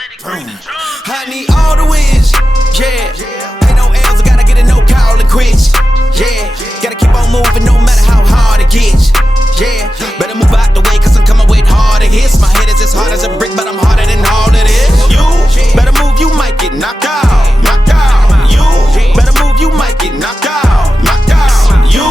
I need all the wins, yeah. Ain't no L's, I gotta get it, no call and quits, yeah. Gotta keep on moving no matter how hard it gets, yeah. Better move out the way, cause I'm coming with harder hits. My head is as hard as a brick, but I'm harder than all it is. You better move, you might get knocked out, knocked out. You better move, you might get knocked out, knocked out. You.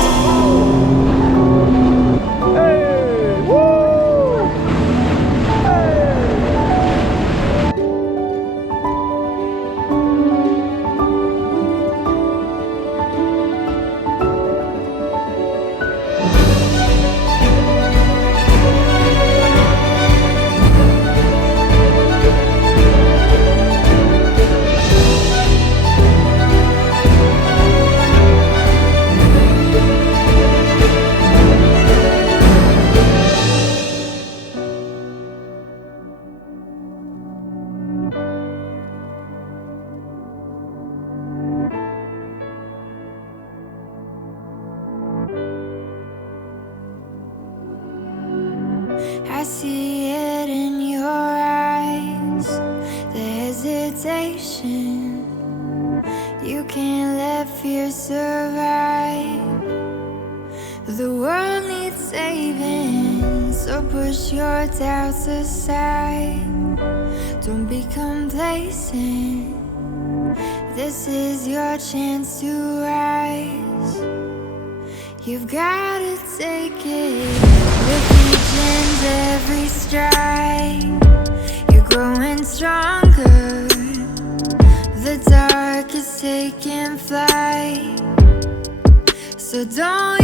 I see it in your eyes, the hesitation. You can't let fear survive. The world needs saving, so push your doubts aside. Don't be complacent. This is your chance to rise. You've gotta take it with each and every stride. You're growing stronger. The dark is taking flight. So don't